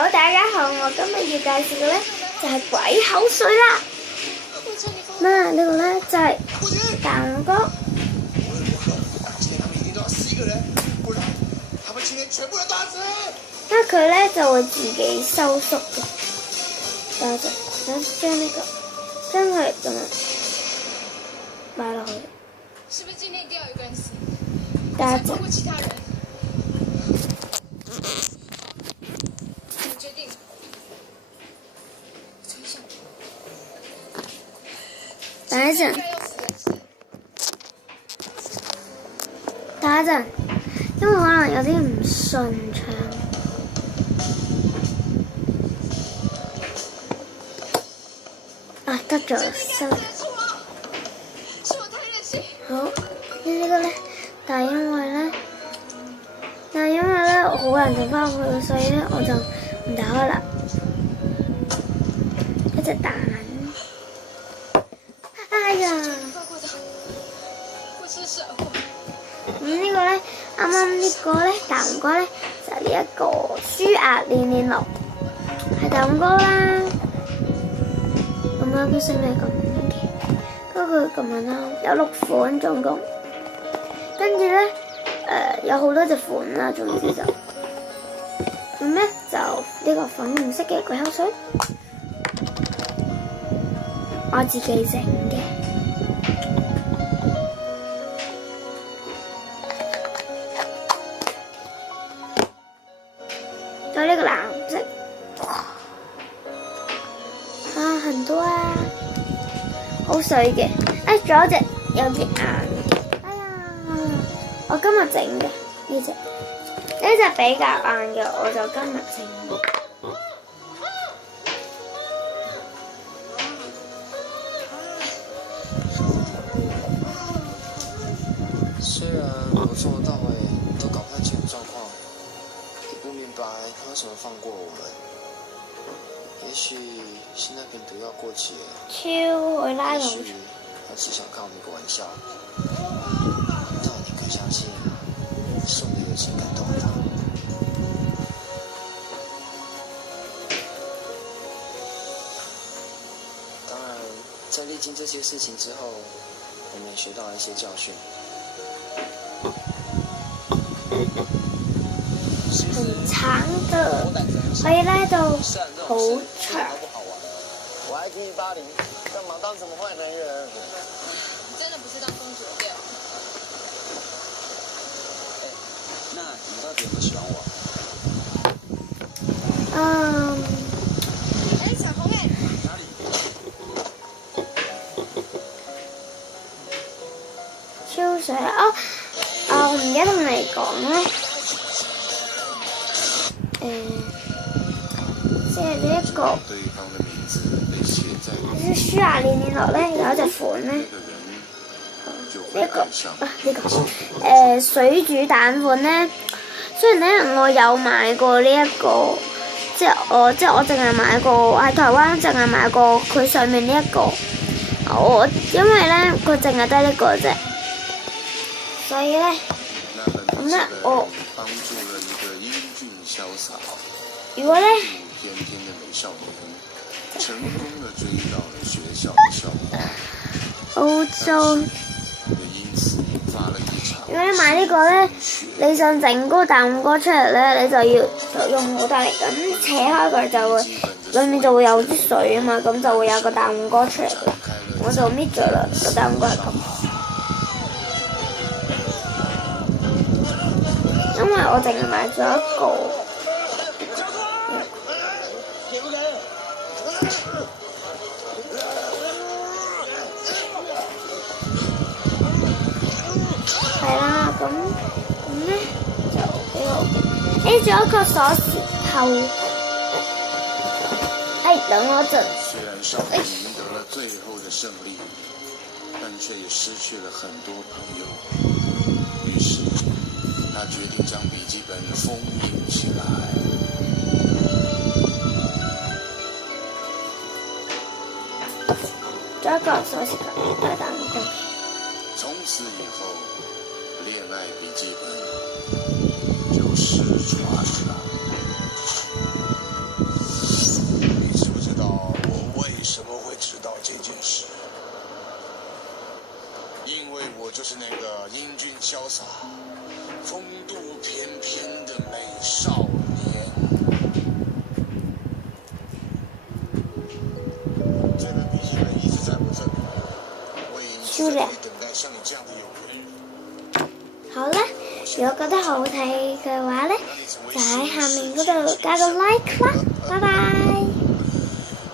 好，大家好，我今日要介紹嘅咧就係鬼口水啦。嗱，呢個咧就係蛋糕。那佢咧就會自己收縮嘅。等陣，想將呢個將佢咁樣擺落去。是不是今天一定要有一個人死？等陣。超過其他人。你決定。等一陣。等一陣，因為可能有啲唔順暢。啊，得咗，收。好，呢個咧，但係因為咧，我好難就翻去，所以咧我就唔打開啦。一隻蛋。哎呀！呢個咧，啱啱呢個咧蛋糕咧就係呢一個舒壓練練樂，係蛋糕啦。咁樣佢先係咁嘅，不過佢咁樣啦，有6款總共，跟住咧有好多隻款啦，總之就咁咧就呢個粉紅色嘅鬼口水，我自己整嘅。有呢個藍色，啊，很多啊，好水嘅。誒，仲有隻有啲硬嘅，哎呀，我今日整嘅呢隻比較硬嘅，我就今日整嘅。雖然我做得到都搞不太清楚狀況。不明白他為什麼放過我們？也許是那瓶毒藥過期了。超會拉也許他只想開我們一個玩笑。但你更相信送的友情感動了他。當然，在歷經這些事情之後，我們也學到了一些教訓。很長的，可以拉到好長。我還可以80，幹嘛當什麼壞男人？你真的不是當公主病。那你到底有沒有喜歡我？小紅哎。哪裡？超水啊！我唔記得同你講咧。即係呢一個，呢舒壓練練樂咧有一隻款咧，水煮蛋款咧。雖然咧我有買過呢一個，即係我淨係買過喺台灣淨係買過佢上面呢一個，因為咧佢淨係得呢個啫，所以咧咁咧我如果咧。澳洲，如果你買呢個咧，你想整嗰個蛋糕出嚟咧，你就用好大力咁扯開佢，就會裡面就會有啲水啊嘛，咁就會有個蛋糕出嚟啦。我就搣咗啦，個蛋糕係咁，因為我淨係買咗一個。係啦，咁咧就幾好嘅。仲有一個鎖匙扣。等我陣。雖然少年贏得了最後的勝利，但卻也失去了很多朋友。於是，他決定將筆記本封印起來。仲有一個鎖匙扣，大蛋糕。從此以後，戀愛筆記本就失傳了。因为我就是那个英俊潇洒、风度翩翩的美少年。这个比起来一直在我这里，我已經在等待像你這樣的有緣人。好啦，如果覺得好睇嘅話呢，就喺下面嗰度加個 like 啦，拜拜。